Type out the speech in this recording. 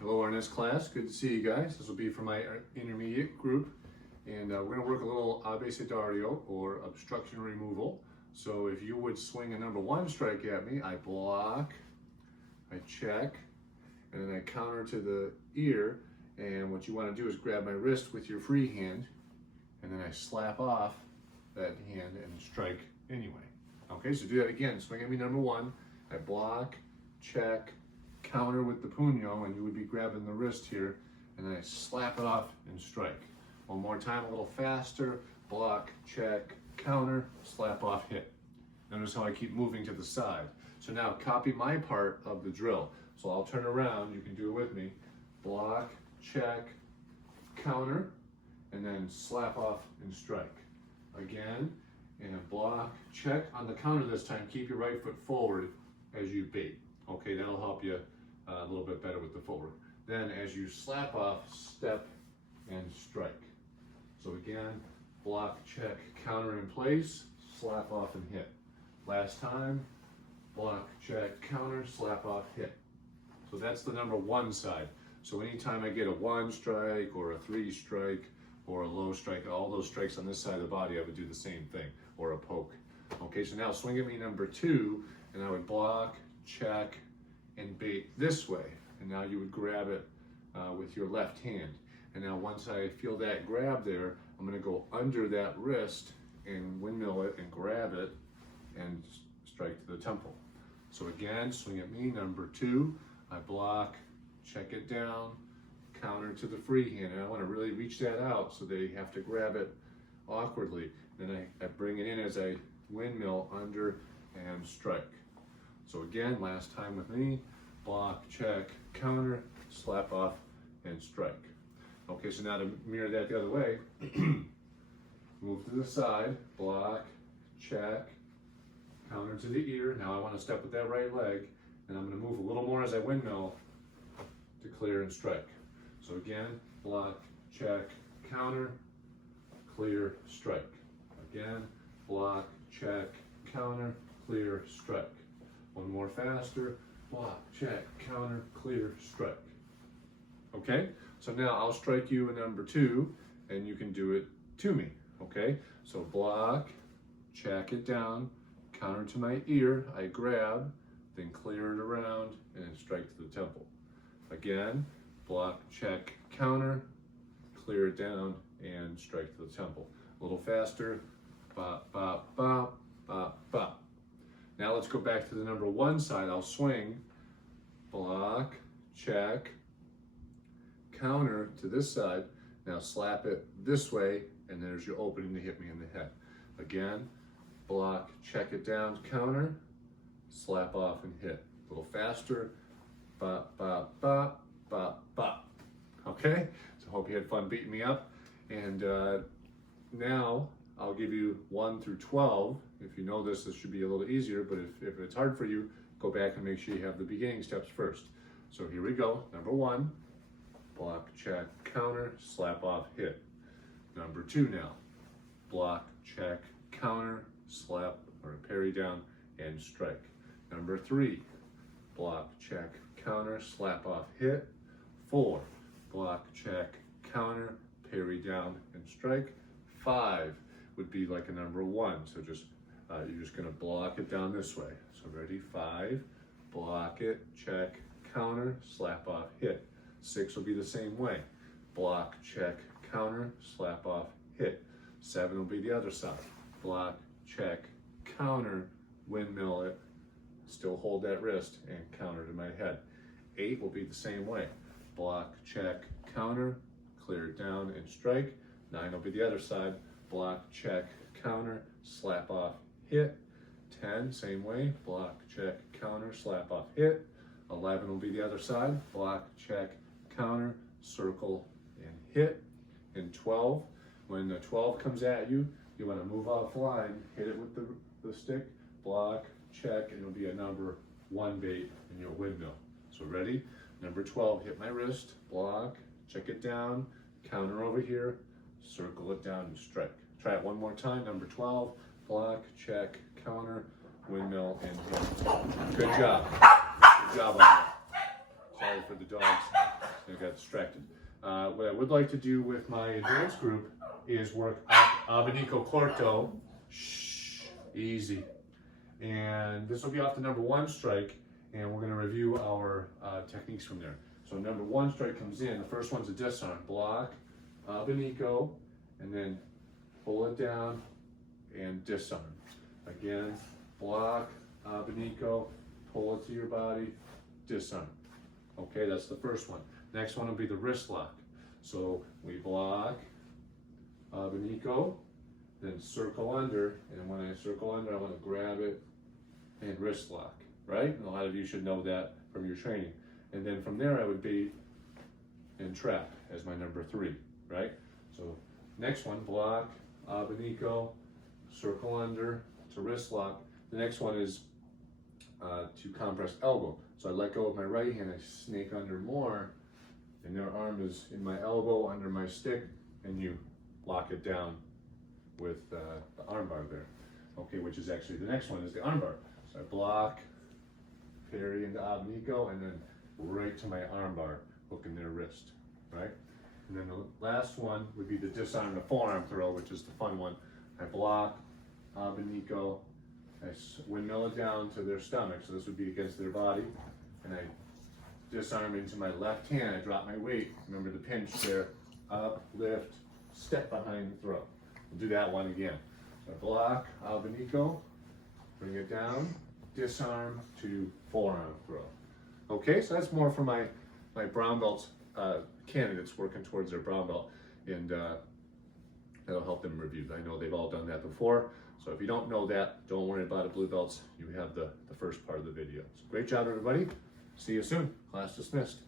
Hello Arnis class, good to see you guys. This will be for my intermediate group, and we're going to work a little abecedario or obstruction removal. So if you would swing a number 1 strike at me, I block, I check, and then I counter to the ear, and what you want to do is grab my wrist with your free hand, and then I slap off that hand and strike anyway. Okay, so do that again. Swing at me number 1, I block, check, counter with the puño, and you would be grabbing the wrist here, and then I slap it off and strike. One more time, a little faster, block, check, counter, slap off, hit. Notice how I keep moving to the side. So now copy my part of the drill. So I'll turn around, you can do it with me, block, check, counter, and then slap off and strike. Again, and block, check. On the counter this time, keep your right foot forward as you bait. Okay, that'll help you a little bit better with the footwork. Then as you slap off, step and strike. So again, block, check, counter in place, slap off and hit. Last time, block, check, counter, slap off, hit. So that's the number 1 side. So anytime I get a 1 strike or a 3 strike or a low strike, all those strikes on this side of the body, I would do the same thing, or a poke. Okay, so now swing at me number 2, and I would block, check, and bait this way. And now you would grab it with your left hand. And now once I feel that grab there, I'm gonna go under that wrist and windmill it and grab it and strike to the temple. So again, swing at me, number 2, I block, check it down, counter to the free hand. And I wanna really reach that out so they have to grab it awkwardly. Then I bring it in as I windmill under and strike. So again, last time with me, block, check, counter, slap off, and strike. Okay, so now to mirror that the other way, move to the side, block, check, counter to the ear. Now I want to step with that right leg, and I'm going to move a little more as I windmill to clear and strike. So again, block, check, counter, clear, strike. Again, block, check, counter, clear, strike. One more faster, block, check, counter, clear, strike. Okay, so now I'll strike you a number 2, and you can do it to me. Okay, so block, check it down, counter to my ear, I grab, then clear it around, and then strike to the temple. Again, block, check, counter, clear it down, and strike to the temple. A little faster, bop, bop, bop, bop, bop. Now let's go back to the number 1 side. I'll swing, block, check, counter to this side. Now slap it this way, and there's your opening to hit me in the head. Again, block, check it down, counter, slap off and hit. A little faster, bop, bop, bop, bop, bop. Okay, so hope you had fun beating me up. And now I'll give you 1 through 12. If you know this should be a little easier, but if it's hard for you, go back and make sure you have the beginning steps first. So here we go. Number 1, block, check, counter, slap off, hit. Number 2 now, block, check, counter, slap or parry down and strike. Number 3, block, check, counter, slap off, hit. 4, block, check, counter, parry down and strike. 5 would be like a number 1, so just you're just gonna block it down this way. So ready, 5, block it, check, counter, slap off, hit. 6 will be the same way. Block, check, counter, slap off, hit. 7 will be the other side. Block, check, counter, windmill it, still hold that wrist and counter to my head. 8 will be the same way. Block, check, counter, clear it down and strike. 9 will be the other side. Block, check, counter, slap off, hit. 10, same way. Block, check, counter, slap off, hit. 11 will be the other side. Block, check, counter, circle, and hit. And 12, when the 12 comes at you, you want to move offline, hit it with the stick, block, check, and it'll be a number 1 bait in your windmill. So ready? Number 12, hit my wrist, block, check it down, counter over here, circle it down and strike. Try it one more time. Number 12, block, check, counter, windmill, and hit. Good job. Good job on that. Sorry for the dogs. I got distracted. What I would like to do with my advanced group is work abanico corto. Shh, easy. And this will be off the number 1 strike, and we're going to review our techniques from there. So number 1 strike comes in. The first one's a disarm. Block, abanico, and then pull it down and disarm. Again, block, abanico, pull it to your body, disarm. Okay, that's the first one. Next one will be the wrist lock. So we block, abanico, then circle under, and when I circle under, I want to grab it and wrist lock, right? And a lot of you should know that from your training. And then from there, I would be in trap as my number 3, right? So next one, block, abanico, circle under to wrist lock. The next one is to compress elbow. So I let go of my right hand, I snake under more, and their arm is in my elbow, under my stick, and you lock it down with the arm bar there. Okay, which is actually the next one is the arm bar. So I block, parry into abanico, and then right to my arm bar, hooking their wrist, right? And then the last one would be the disarm the forearm throw, which is the fun one. I block, abanico, I windmill it down to their stomach, so this would be against their body, and I disarm into my left hand, I drop my weight, remember the pinch there, up, lift, step behind the throw. We'll do that one again. So I block, abanico, bring it down, disarm to forearm throw. Okay, so that's more for my brown belt candidates working towards their brown belt, and that'll help them review. I know they've all done that before, so if you don't know that, don't worry about it, blue belts. You have the first part of the video. So great job, everybody. See you soon. Class dismissed.